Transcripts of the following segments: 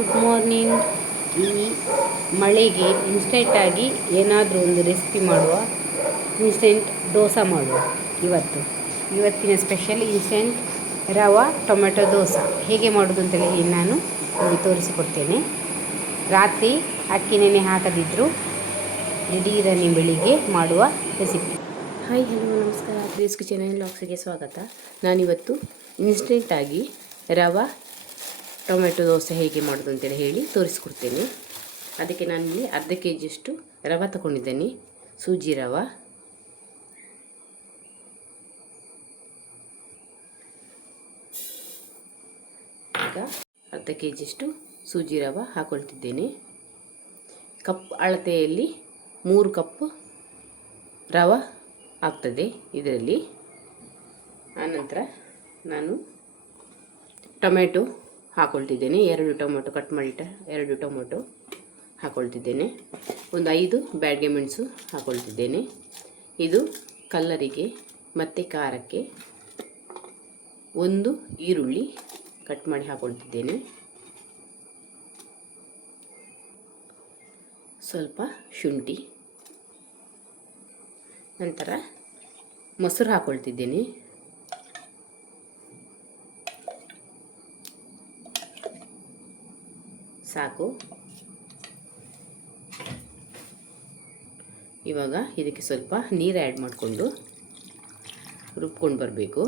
Good morning. ಈ ಮಳೆಗೆ ಇನ್ಸ್ಟೆಂಟಾಗಿ ಏನಾದರೂ ಒಂದು ರೆಸಿಪಿ ಮಾಡುವ, ಇನ್ಸ್ಟೆಂಟ್ ದೋಸೆ ಮಾಡುವ. ಇವತ್ತಿನ ಸ್ಪೆಷಲ್ ಇನ್ಸ್ಟೆಂಟ್ ರವಾ ಟೊಮೆಟೊ ದೋಸೆ ಹೇಗೆ ಮಾಡೋದು ಅಂತೇಳಿ ನಾನು ನಿಮಗೆ ತೋರಿಸಿಕೊಡ್ತೇನೆ. ರಾತ್ರಿ ಅಕ್ಕಿ ನೆನೆ ಹಾಕದಿದ್ದರೂ ದಿಢೀರನೆ ಬೆಳಿಗ್ಗೆ ಮಾಡುವ ರೆಸಿಪಿ. ಹಾಯ್ ಹಲೋ ನಮಸ್ಕಾರ, ಪ್ಲೀಸ್ ಕಿಚನ್ ಆ್ಯಂಡ್ ವ್ಲಾಗ್ಸ್ಗೆ ಸ್ವಾಗತ. ನಾನಿವತ್ತು ಇನ್ಸ್ಟೆಂಟಾಗಿ ರವಾ ಟೊಮೆಟೊ ದೋಸೆ ಹೇಗೆ ಮಾಡೋದು ಅಂತೇಳಿ ಹೇಳಿ ತೋರಿಸ್ಕೊಡ್ತೇನೆ. ಅದಕ್ಕೆ ನಾನಿಲ್ಲಿ ಅರ್ಧ ಕೆ ಜಿಯಷ್ಟು ರವೆ ತಗೊಂಡಿದ್ದೇನೆ, ಸೂಜಿ ರವೆ. ಈಗ ಅರ್ಧ ಕೆ ಜಿಯಷ್ಟು ಸೂಜಿ ರವೆ ಹಾಕೊಳ್ತಿದ್ದೇನೆ. ಕಪ್ ಅಳತೆಯಲ್ಲಿ 3 ಕಪ್ ರವೆ ಆಗ್ತದೆ ಇದರಲ್ಲಿ. ಆನಂತರ ನಾನು ಟೊಮೆಟೊ ಹಾಕೊಳ್ತಿದ್ದೇನೆ, 2 ಟೊಮೆಟೊ ಕಟ್ ಮಾಡಿಟ್ಟ 2 ಟೊಮೆಟೊ ಹಾಕೊಳ್ತಿದ್ದೇನೆ. ಒಂದು 5 ಬ್ಯಾಡಗೆ ಮೆಣಸು ಹಾಕೊಳ್ತಿದ್ದೇನೆ. ಇದು ಕಲ್ಲರಿಗೆ ಮತ್ತು ಖಾರಕ್ಕೆ. 1 ಈರುಳ್ಳಿ ಕಟ್ ಮಾಡಿ ಹಾಕೊಳ್ತಿದ್ದೇನೆ. ಸ್ವಲ್ಪ ಶುಂಠಿ. ನಂತರ ಮೊಸರು ಹಾಕೊಳ್ತಿದ್ದೇನೆ. ಸಾಕು. ಇವಾಗ ಇದಕ್ಕೆ ಸ್ವಲ್ಪ ನೀರು ಆ್ಯಡ್ ಮಾಡಿಕೊಂಡು ರುಬ್ಕೊಂಡು ಬರಬೇಕು.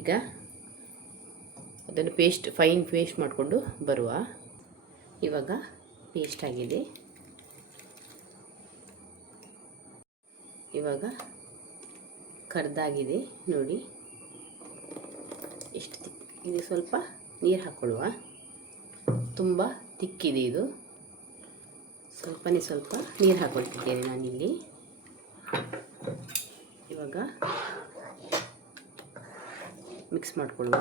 ಈಗ ಅದನ್ನು ಫೈನ್ ಪೇಸ್ಟ್ ಮಾಡಿಕೊಂಡು ಬರುವ. ಇವಾಗ ಪೇಸ್ಟ್ ಆಗಿದೆ. ಇವಾಗ ಕರ್ದಾಗಿದೆ ನೋಡಿ ಎಷ್ಟು ಇದು. ಸ್ವಲ್ಪ ನೀರು ಹಾಕ್ಕೊಳ್ಳುವ. ತುಂಬ ತಿಕ್ಕಿದೆ ಇದು. ಸ್ವಲ್ಪ ನೀರು ಹಾಕ್ಕೊಳ್ತಿದ್ದೇನೆ ನಾನಿಲ್ಲಿ. ಇವಾಗ ಮಿಕ್ಸ್ ಮಾಡಿಕೊಳ್ಳುವ.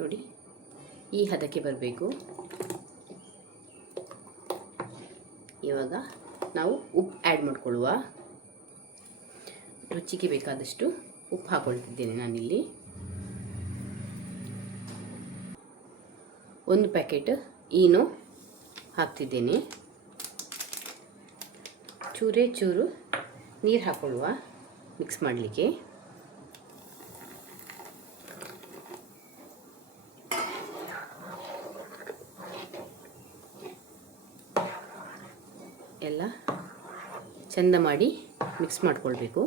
ನೋಡಿ ಈ ಹದಕ್ಕೆ ಬರಬೇಕು. ಇವಾಗ ನಾವು ಉಪ್ಪು ಆ್ಯಡ್ ಮಾಡಿಕೊಳ್ಳುವ. ರುಚಿಗೆ ಬೇಕಾದಷ್ಟು ಉಪ್ಪು ಹಾಕೊಳ್ತಿದ್ದೇನೆ ನಾನಿಲ್ಲಿ. 1 ಪ್ಯಾಕೆಟ್ ಈನೋ ಹಾಕ್ತಿದ್ದೇನೆ. ಚೂರು ನೀರು ಹಾಕೊಳ್ಳುವ ಮಿಕ್ಸ್ ಮಾಡಲಿಕ್ಕೆ. ಎಲ್ಲ ಚೆಂದ ಮಾಡಿ ಮಿಕ್ಸ್ ಮಾಡಿಕೊಳ್ಬೇಕು.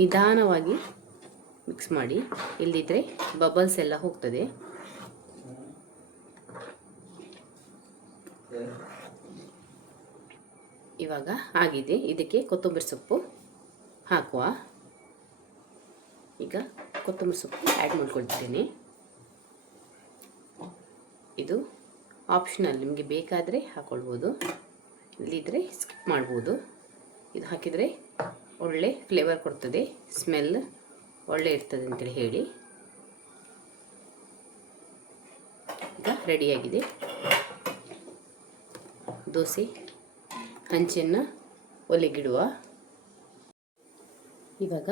ನಿಧಾನವಾಗಿ ಮಿಕ್ಸ್ ಮಾಡಿ, ಇಲ್ಲದಿದ್ದರೆ ಬಬಲ್ಸ್ ಎಲ್ಲ ಹೋಗ್ತದೆ. ಇವಾಗ ಆಗಿದೆ. ಇದಕ್ಕೆ ಕೊತ್ತಂಬರಿ ಸೊಪ್ಪು ಹಾಕುವ. ಈಗ ಕೊತ್ತಂಬರಿ ಸೊಪ್ಪು ಆ್ಯಡ್ ಮಾಡ್ಕೊಳ್ತಿದ್ದೇನೆ. ಇದು ಆಪ್ಷನಲ್, ನಿಮಗೆ ಬೇಕಾದರೆ ಹಾಕ್ಕೊಳ್ಬೋದು, ಇಲ್ಲಿದ್ದರೆ ಸ್ಕಿಪ್ ಮಾಡ್ಬೋದು. ಇದು ಹಾಕಿದರೆ ಒಳ್ಳೆ ಫ್ಲೇವರ್ ಕೊಡ್ತದೆ, ಸ್ಮೆಲ್ ಒಳ್ಳೆ ಇರ್ತದೆ ಅಂತೇಳಿ ಹೇಳಿ. ಈಗ ರೆಡಿಯಾಗಿದೆ. ದೋಸೆ ಹಂಚನ್ನು ಒಲೆಗಿಡುವ. ಇವಾಗ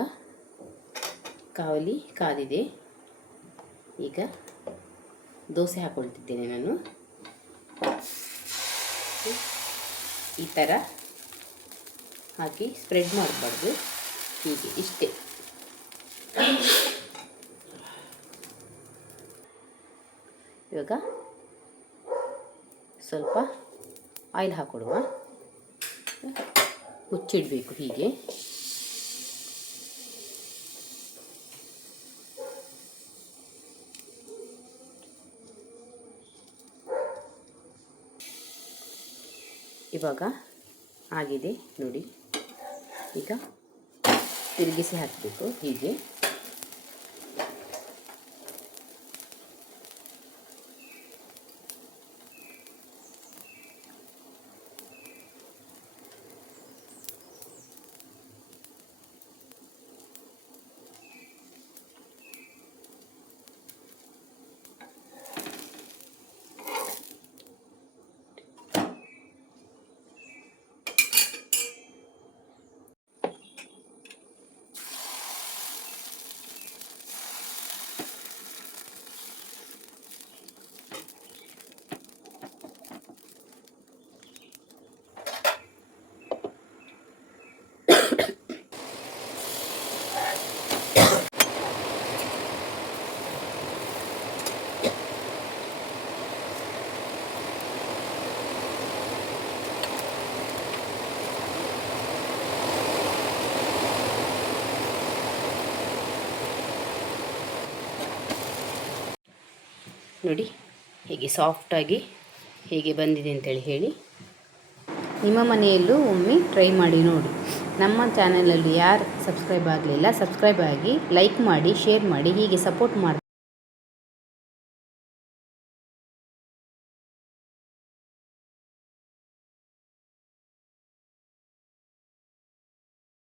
ಕಾವಲಿ ಕಾದಿದೆ. ಈಗ ದೋಸೆ ಹಾಕ್ಕೊಳ್ತಿದ್ದೇನೆ ನಾನು. ಈ ಥರ ಹಾಕಿ ಸ್ಪ್ರೆಡ್ ಮಾಡಬಾರ್ದು, ಹೀಗೆ ಇಷ್ಟೇ. ಇವಾಗ ಸ್ವಲ್ಪ ಆಯಿಲ್ ಹಾಕ್ಕೊಡುವ. ಮುಚ್ಚಿಡಬೇಕು ಹೀಗೆ. ಇವಾಗ ಆಗಿದೆ ನೋಡಿ. ಈಗ ತಿರುಗಿಸಿ ಹಾಕಬೇಕು ಹೀಗೆ. ನೋಡಿ ಹೇಗೆ ಸಾಫ್ಟಾಗಿ ಹೇಗೆ ಬಂದಿದೆ ಅಂತೇಳಿ ಹೇಳಿ. ನಿಮ್ಮ ಮನೆಯಲ್ಲೂ ಒಮ್ಮೆ ಟ್ರೈ ಮಾಡಿ ನೋಡಿ. ನಮ್ಮ ಚಾನಲಲ್ಲಿ ಯಾರು ಸಬ್ಸ್ಕ್ರೈಬ್ ಆಗಲಿಲ್ಲ, ಸಬ್ಸ್ಕ್ರೈಬ್ ಆಗಿ, ಲೈಕ್ ಮಾಡಿ, ಶೇರ್ ಮಾಡಿ, ಹೀಗೆ ಸಪೋರ್ಟ್ ಮಾಡಿ.